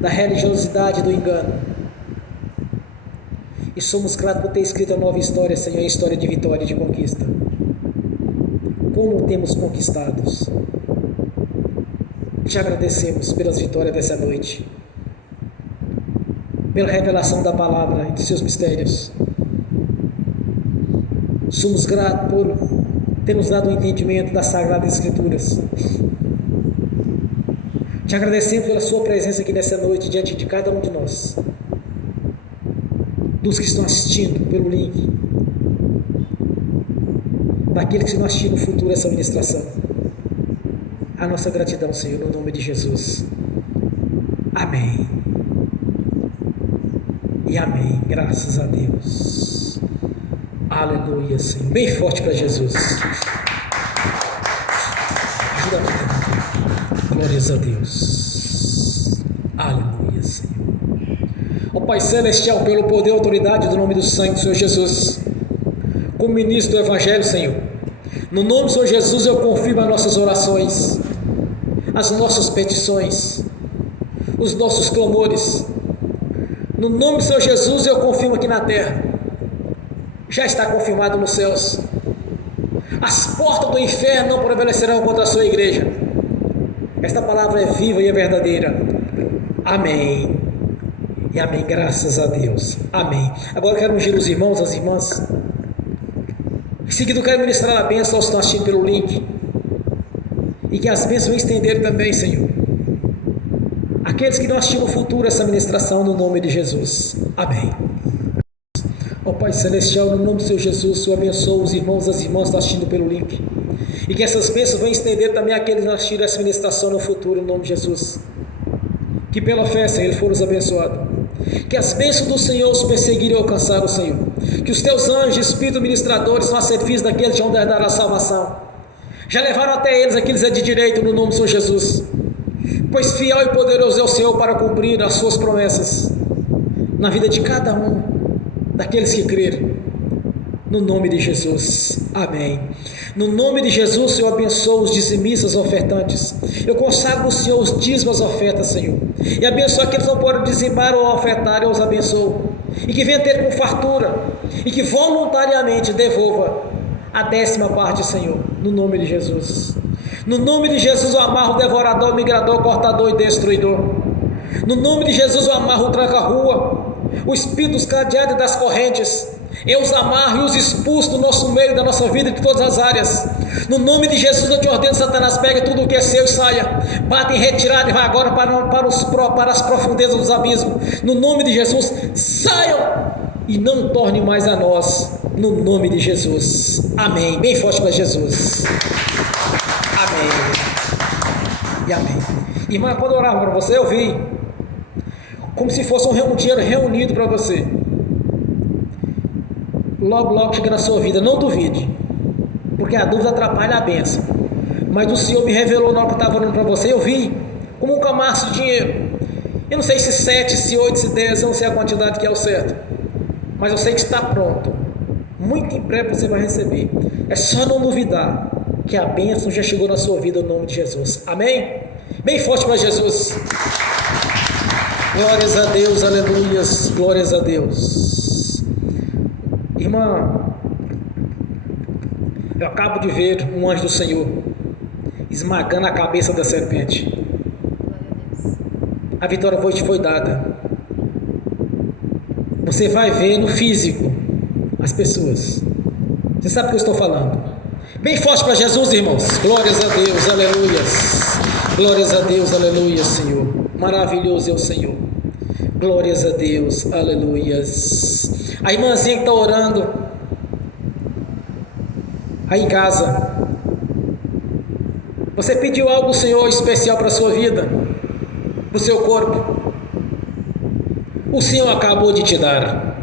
da religiosidade e do engano. E somos gratos por ter escrito a nova história, Senhor, a história de vitória e de conquista. Como temos conquistados. Te agradecemos pelas vitórias dessa noite, pela revelação da palavra e dos seus mistérios. Somos gratos por ter nos dado o entendimento das Sagradas Escrituras. Te agradecemos pela sua presença aqui nessa noite, diante de cada um de nós, dos que estão assistindo pelo link, daqueles que estão assistindo no futuro essa ministração. A nossa gratidão, Senhor, no nome de Jesus. Amém. E amém, graças a Deus. Aleluia, Senhor. Bem forte para Jesus. Ajuda a glórias a Deus. Aleluia, Senhor. Ó Pai Celestial, pelo poder e autoridade do nome do sangue do Senhor Jesus, como ministro do Evangelho, Senhor, no nome do Senhor Jesus eu confirmo as nossas orações, as nossas petições, os nossos clamores. No nome do Senhor Jesus eu confirmo aqui na terra, já está confirmado nos céus. As portas do inferno não prevalecerão contra a sua igreja. Esta palavra é viva e é verdadeira. Amém. E amém, graças a Deus. Amém. Agora eu quero ungir os irmãos, as irmãs. Em seguida eu quero ministrar a bênção aos que estão assistindo pelo link. E que as bênçãos vão estender também, Senhor, aqueles que não assistiram no futuro essa ministração, no nome de Jesus. Amém. Ó Pai Celestial, no nome do Senhor Jesus, Senhor abençoa os irmãos e as irmãs que estão assistindo pelo link. E que essas bênçãos vão estender também àqueles que não assistiram essa ministração no futuro, no nome de Jesus. Que pela fé, Senhor, eles foram abençoados. Que as bênçãos do Senhor os perseguirem e alcançaram, Senhor. Que os teus anjos, espíritos ministradores, são a serviço daqueles que vão herdar a salvação. Já levaram até eles aqueles é de direito, no nome do Senhor Jesus. Pois fiel e poderoso é o Senhor para cumprir as suas promessas na vida de cada um daqueles que crerem, no nome de Jesus. Amém. No nome de Jesus, Senhor, abençoa os dizimistas, ofertantes. Eu consagro o Senhor os dízimos, as ofertas, Senhor. E abençoa aqueles que não podem dizimar ou ofertar, eu os abençoo. E que venha ter com fartura, e que voluntariamente devolva a 10ª parte, Senhor, no nome de Jesus. No nome de Jesus eu amarro o devorador, o migrador, o cortador e destruidor. No nome de Jesus eu amarro o tranca-rua, o espírito dos cadeados e das correntes. Eu os amarro e os expulso do nosso meio, da nossa vida, de todas as áreas. No nome de Jesus eu te ordeno, Satanás, pega tudo o que é seu e saia. Bate em retirada e vai agora para as profundezas dos abismos. No nome de Jesus, saiam e não torne mais a nós. No nome de Jesus, amém. Bem forte para Jesus. Amém e amém. Irmã, quando eu orava para você, eu vi como se fosse um dinheiro reunido para você. Logo chega na sua vida, não duvide, porque a dúvida atrapalha a bênção. Mas o Senhor me revelou na hora que eu estava orando para você, eu vi como um camaço de dinheiro. Eu não sei se 7, se 8, se 10, eu não sei a quantidade que é o certo, mas eu sei que está pronto. Muito em breve você vai receber. É só não duvidar que a bênção já chegou na sua vida, no nome de Jesus. Amém? Bem forte para Jesus. Glórias a Deus, aleluias, glórias a Deus. Irmã, eu acabo de ver um anjo do Senhor esmagando a cabeça da serpente. A vitória foi dada. Você vai ver no físico as pessoas. Você sabe o que eu estou falando? Bem forte para Jesus, irmãos. Glórias a Deus, aleluias. Glórias a Deus, aleluias, Senhor. Maravilhoso é o Senhor. Glórias a Deus, aleluias. A irmãzinha que está orando aí em casa, você pediu algo, Senhor, especial para a sua vida, para o seu corpo. O Senhor acabou de te dar.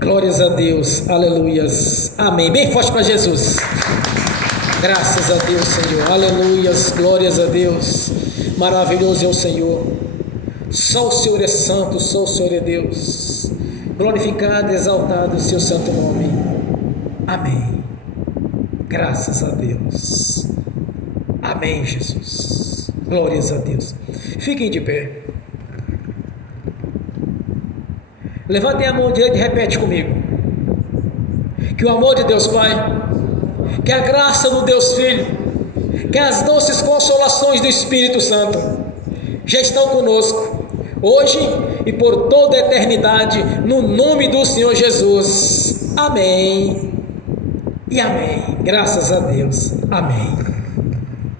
Glórias a Deus, aleluias, amém. Bem forte para Jesus. Graças a Deus, Senhor, aleluias, glórias a Deus. Maravilhoso é o Senhor. Só o Senhor é santo, só o Senhor é Deus. Glorificado, exaltado o seu santo nome. Amém. Graças a Deus. Amém, Jesus. Glórias a Deus. Fiquem de pé. Levantem a mão direita e repete comigo. Que o amor de Deus Pai, que a graça do Deus Filho, que as doces consolações do Espírito Santo já estão conosco, hoje e por toda a eternidade, no nome do Senhor Jesus. Amém e amém. Graças a Deus. Amém.